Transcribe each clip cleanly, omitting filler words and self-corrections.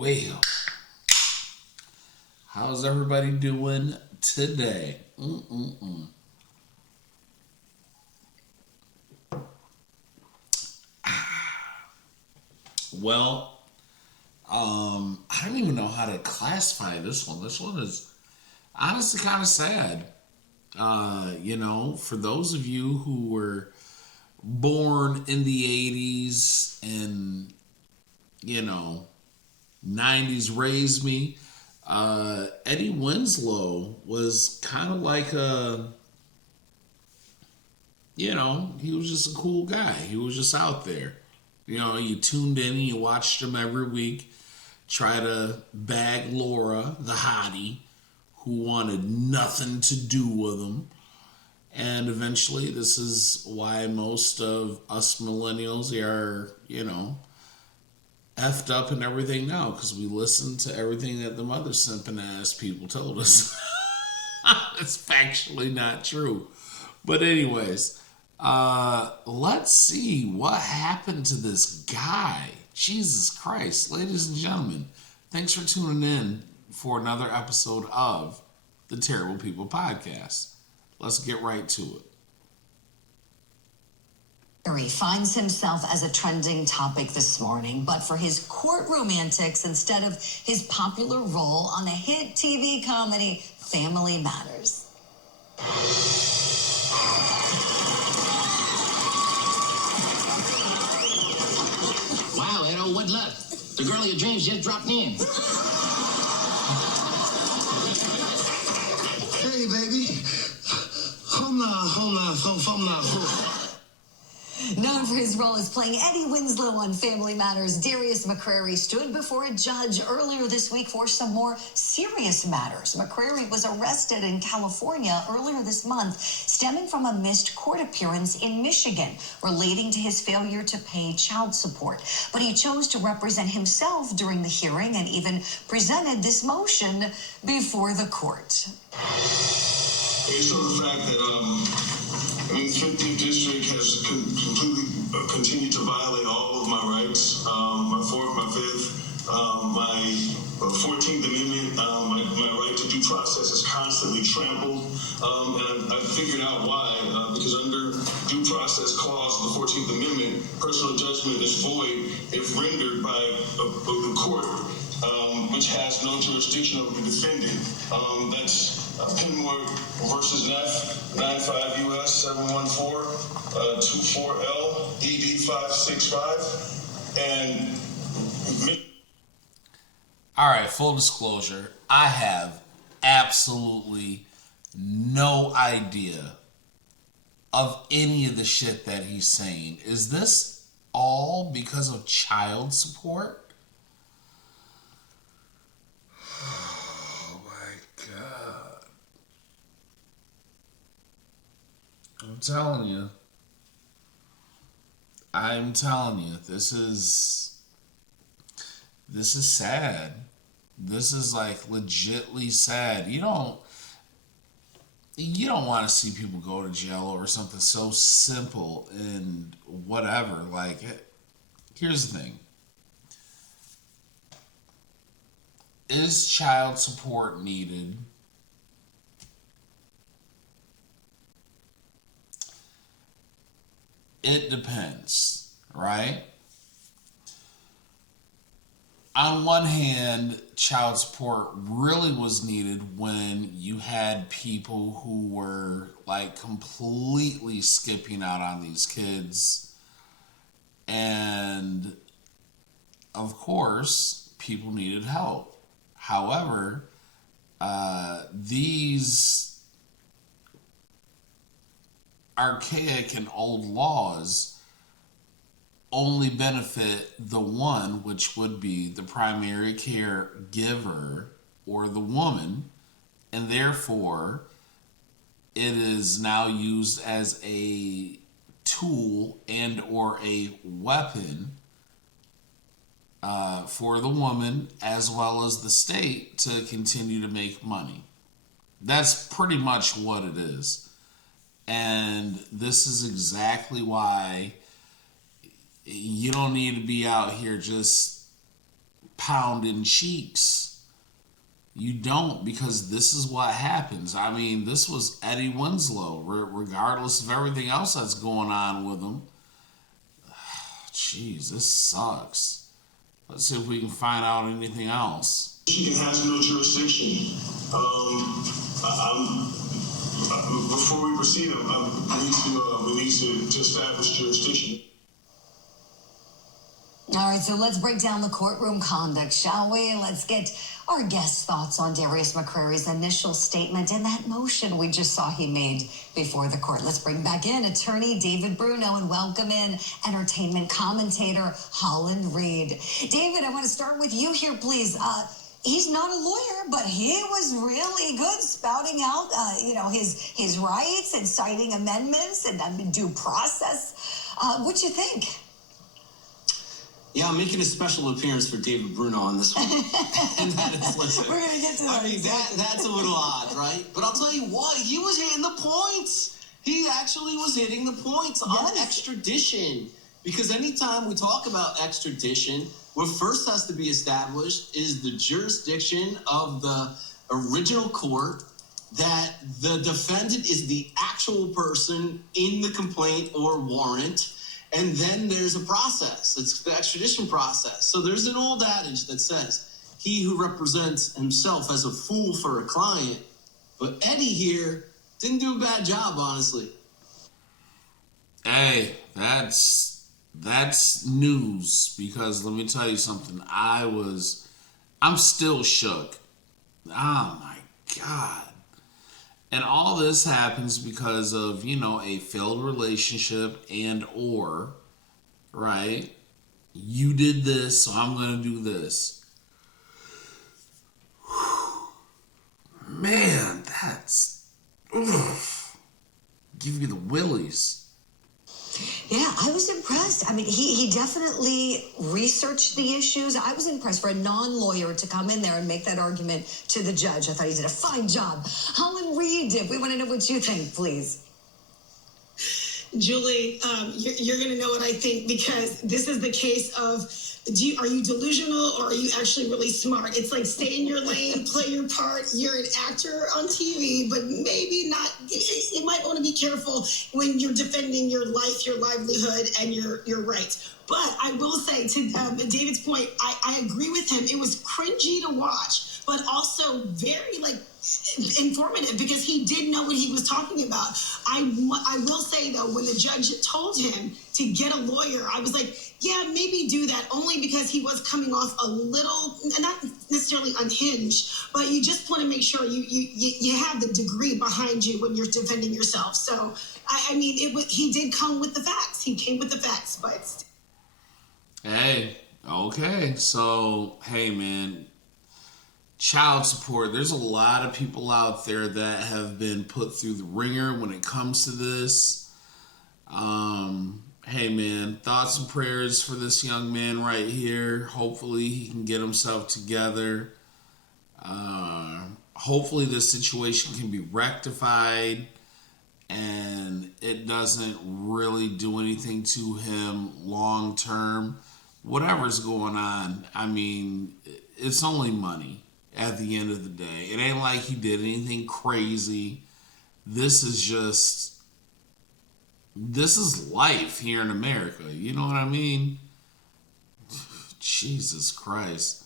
Well, how's everybody doing today? Well, I don't even know how to classify this one. This one is honestly kind of sad. For those of you who were born in the 80s and, 90s raised me, Eddie Winslow was kind of like he was just a cool guy. He was just out there. You tuned in and you watched him every week try to bag Laura, the hottie, who wanted nothing to do with him. And eventually, this is why most of us millennials are, effed up and everything now, because we listen to everything that the mother simping ass people told us. It's factually not true. But anyways, let's see what happened to this guy. Jesus Christ, ladies and gentlemen, thanks for tuning in for another episode of the Terrible People Podcast. Let's get right to it. He finds himself as a trending topic this morning, but for his courtroom antics instead of his popular role on the hit TV comedy Family Matters. Wow, Edo, what luck. The girl of your dreams just dropped in. Hey, baby. Known for his role as playing Eddie Winslow on Family Matters, Darius McCary stood before a judge earlier this week for some more serious matters. McCary was arrested in California earlier this month, stemming from a missed court appearance in Michigan relating to his failure to pay child support. But he chose to represent himself during the hearing and even presented this motion before the court. Based on the fact that the 15th District has completely continued to violate all of my rights, my 4th, my 5th, my 14th Amendment, my right to due process is constantly trampled, and I've figured out why, because under due process clause of the 14th Amendment, personal judgment is void if rendered by the court, which has no jurisdiction over the defendant. That's Penmore versus Neff, 95 U.S. 714 24L ED 565. And all right, full disclosure, I have absolutely no idea of any of the shit that he's saying. Is this all because of child support? I'm telling you, this is sad. This is like legitly sad. You don't want to see people go to jail over something so simple and whatever. Like, here's the thing. Is child support needed? It depends, right? On one hand, child support really was needed when you had people who were like completely skipping out on these kids. And of course, people needed help. However, these archaic and old laws only benefit the one, which would be the primary caregiver or the woman, and therefore it is now used as a tool and or a weapon for the woman as well as the state to continue to make money. That's pretty much what it is. And this is exactly why you don't need to be out here just pounding cheeks. You don't, because this is what happens. I mean, this was Eddie Winslow, regardless of everything else that's going on with him. Jeez, this sucks. Let's see if we can find out anything else. Michigan has no jurisdiction. Before we proceed, we need to establish jurisdiction. All right, so let's break down the courtroom conduct, shall we? Let's get our guest's thoughts on Darius McCary's initial statement and that motion we just saw he made before the court. Let's bring back in attorney David Bruno and welcome in entertainment commentator Holland Reed. David, I want to start with you here, please. He's not a lawyer, but he was really good spouting out, his rights and citing amendments and due process. What'd you think? Yeah, I'm making a special appearance for David Bruno on this one. And that is, listen, we're going to get to that. I mean, that's a little odd, right? But I'll tell you what, he was hitting the points. He actually was hitting the points on extradition. Because anytime we talk about extradition, what first has to be established is the jurisdiction of the original court, that the defendant is the actual person in the complaint or warrant. And then there's a process. It's the extradition process. So there's an old adage that says, he who represents himself as a fool for a client. But Eddie here didn't do a bad job, honestly. Hey, that's news, because let me tell you something. I'm still shook. Oh my God. And all this happens because of, a failed relationship right? You did this, so I'm going to do this. Man, that's... give you the willies. Yeah, I was impressed. I mean, he definitely researched the issues. I was impressed for a non-lawyer to come in there and make that argument to the judge. I thought he did a fine job. Holland Reed, we want to know what you think, please. Julie, you're going to know what I think, because this is the case of, are you delusional or are you actually really smart? It's like, stay in your lane, play your part. You're an actor on TV, but maybe not. You might want to be careful when you're defending your life, your livelihood, and your rights. But I will say, to David's point, I agree with him. It was cringy to watch, but also very, informative, because he did know what he was talking about. I will say, though, when the judge told him to get a lawyer, I was like, yeah, maybe do that, only because he was coming off a little, not necessarily unhinged, but you just want to make sure you have the degree behind you when you're defending yourself. So, he did come with the facts. He came with the facts, but... Hey, okay. So, hey, man. Child support. There's a lot of people out there that have been put through the ringer when it comes to this. Hey, man, thoughts and prayers for this young man right here. Hopefully he can get himself together. Hopefully this situation can be rectified and it doesn't really do anything to him long term. Whatever's going on, I mean, it's only money at the end of the day. It ain't like he did anything crazy. This is life here in America. You know what I mean? Jesus Christ.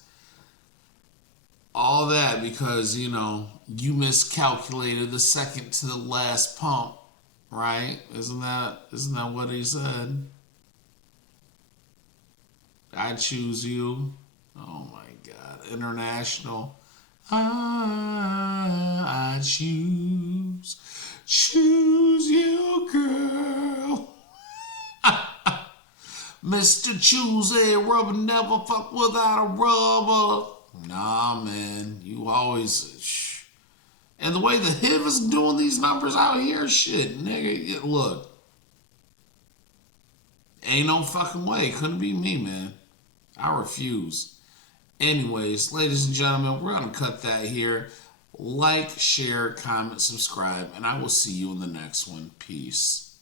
All that because, you miscalculated the second to the last pump, right? Isn't that what he said? I choose you. Oh my God. International. I choose you, girl. Mr. Choose a rubber, never fuck without a rubber. Nah, man. You always... And the way the HIV is doing these numbers out here, shit, nigga, look. Ain't no fucking way. Couldn't be me, man. I refuse. Anyways, ladies and gentlemen, we're going to cut that here. Like, share, comment, subscribe, and I will see you in the next one. Peace.